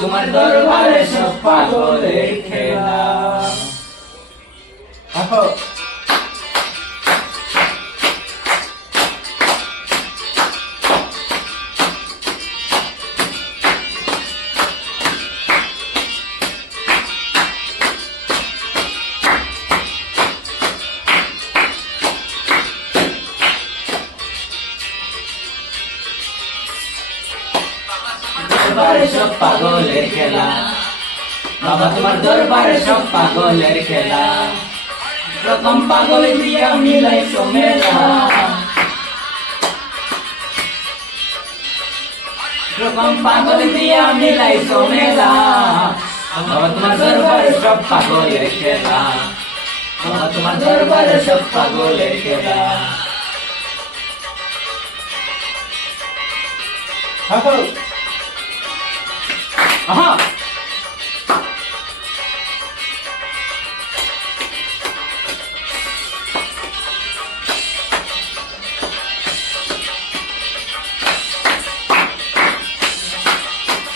তোমার দরবারে সব পাগলের খেলা। দরবারে সব পাগলের খেলা, বাবা তোমার দরবারে সব পাগলের খেলা। প্রথম পাগল দিয়া মিলাইছো মেলা, প্রথম পাগল দিয়া মিলাইছো মেলা। বাবা তোমার দরবারে সব পাগলের খেলা, বাবা তোমার দরবারে সব পাগলের খেলা। Aha!